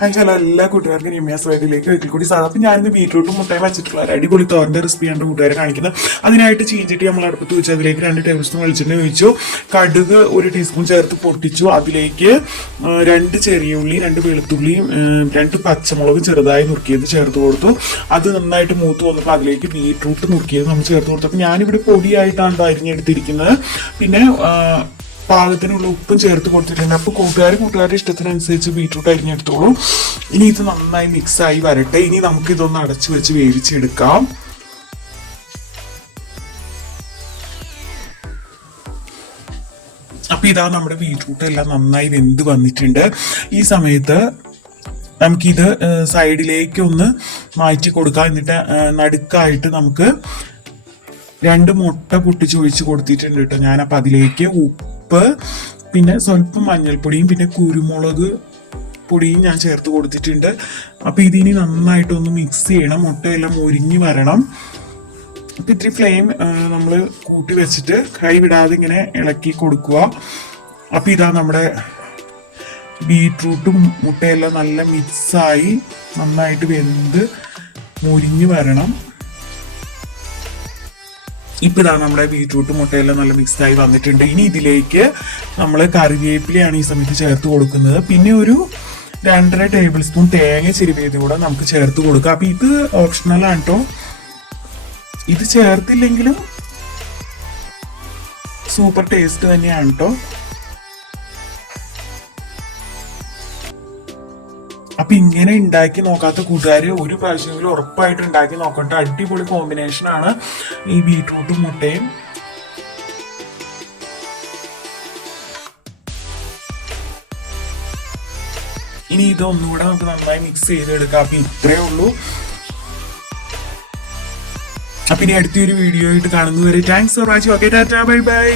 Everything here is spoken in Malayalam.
ഹായ് ഹലോ എല്ലാ കൂട്ടുകാർക്കും രമ്യാസ് വൈദ്യയിലേക്ക് ഒരിക്കൽ കൂടി സാധാരണ അപ്പം ഞാനിന്ന് ബീറ്റ്റൂട്ടും മുട്ടയും വെച്ചിട്ടുള്ള അടിപൊളി തോരന്റെ റെസിപ്പിയാണ് കൂട്ടുകാരെ കാണിക്കുന്നത്. അതിനായിട്ട് ചീഞ്ചിട്ട് നമ്മൾ അടുപ്പത്ത് വെച്ച് അതിലേക്ക് രണ്ട് ടേബിൾ സ്പൂൺ വെളിച്ചെണ്ണ ഒഴിച്ചു. കടുക് ഒരു ടീസ്പൂൺ ചേർത്ത് പൊട്ടിച്ചു. അതിലേക്ക് രണ്ട് ചെറിയ ഉള്ളി രണ്ട് വെളുത്തുള്ളിയും രണ്ട് പച്ചമുളക് ചെറുതായി നുറുക്കിയത് ചേർത്ത് കൊടുത്തു. അത് നന്നായിട്ട് മൂത്ത് വന്നപ്പോൾ അതിലേക്ക് ബീറ്റ്റൂട്ട് നുറുക്കിയത് നമ്മൾ ചേർത്ത് കൊടുത്തു. അപ്പം ഞാനിവിടെ പൊടിയായിട്ടാണ് അരിഞ്ഞെടുത്തിരിക്കുന്നത്. പിന്നെ പാകത്തിനുള്ള ഉപ്പും ചേർത്ത് കൊടുത്തിട്ടുണ്ട്. അപ്പോൾ കൂട്ടുകാർ കൂട്ടുകാരുടെ ഇഷ്ടത്തിനനുസരിച്ച് ബീട്രൂട്ട് അരിഞ്ഞെടുത്തോളൂ ഇനി ഇത് നന്നായി മിക്സ് ആയി വരട്ടെ. ഇനി നമുക്ക് ഇതൊന്ന് അടച്ചു വെച്ച് വേവിച്ചെടുക്കാം. അപ്പൊ ഇതാ നമ്മുടെ ബീട്രൂട്ട് എല്ലാം നന്നായി വെന്ത് വന്നിട്ടുണ്ട്. ഈ സമയത്ത് നമുക്കിത് സൈഡിലേക്ക് ഒന്ന് മാറ്റി കൊടുക്കാം. എന്നിട്ട് നടുക്കായിട്ട് നമുക്ക് രണ്ട് മുട്ട പൊട്ടിച്ച് ഒഴിച്ച് കൊടുത്തിട്ടുണ്ട് കേട്ടോ ഞാനപ്പോൾ അതിലേക്ക് ഉപ്പ് പിന്നെ സ്വല്പം മഞ്ഞൾപ്പൊടിയും പിന്നെ കുരുമുളക് പൊടിയും ഞാൻ ചേർത്ത് കൊടുത്തിട്ടുണ്ട്. അപ്പോൾ ഇതിനി നന്നായിട്ടൊന്ന് മിക്സ് ചെയ്യണം. മുട്ടയെല്ലാം ഒരുങ്ങി വരണം. അപ്പം ഇത്തിരി ഫ്ലെയിം നമ്മൾ കൂട്ടി വെച്ചിട്ട് കൈ വിടാതെ ഇങ്ങനെ ഇളക്കി കൊടുക്കുക. അപ്പോൾ ഇതാ നമ്മുടെ ബീട്രൂട്ടും മുട്ടയെല്ലാം നല്ല മിക്സായി നന്നായിട്ട് വെന്ത് മുരിഞ്ഞ് വരണം. ഇപ്പൊ ഇതാ നമ്മുടെ ബീട്രൂട്ട് മുട്ടയെല്ലാം നല്ല മിക്സ്ഡ് ആയി വന്നിട്ടുണ്ട്. ഇനി ഇതിലേക്ക് നമ്മൾ കറിവേപ്പിലയാണ് ഈ സമയത്ത് ചേർത്ത് കൊടുക്കുന്നത്. പിന്നെ ഒരു രണ്ടര ടേബിൾ സ്പൂൺ തേങ്ങ ചിരുവിയത് കൂടെ നമുക്ക് ചേർത്ത് കൊടുക്കാം. അപ്പൊ ഇത് ഓപ്ഷണൽ ആണ് കേട്ടോ ഇത് ചേർത്തില്ലെങ്കിലും സൂപ്പർ ടേസ്റ്റ് തന്നെയാണ് കേട്ടോ അപ്പൊ ഇങ്ങനെ ഉണ്ടാക്കി നോക്കാത്ത കൂട്ടുകാർ ഒരു പ്രാവശ്യമെങ്കിലും ഉറപ്പായിട്ട് ഉണ്ടാക്കി നോക്കട്ടെ. അടിപൊളി കോമ്പിനേഷൻ ആണ് ഈ ബീട്രൂട്ടും മുട്ടയും. ഇനി ഇതൊന്നുകൂടെ നമുക്ക് നന്നായി മിക്സ് ചെയ്തെടുക്കാം. അപ്പൊ ഇത്രേ ഉള്ളൂ. അപ്പൊ ഇനി അടുത്തൊരു വീഡിയോ ആയിട്ട് കാണുന്നവരെ thanks for watching okay tata bye bye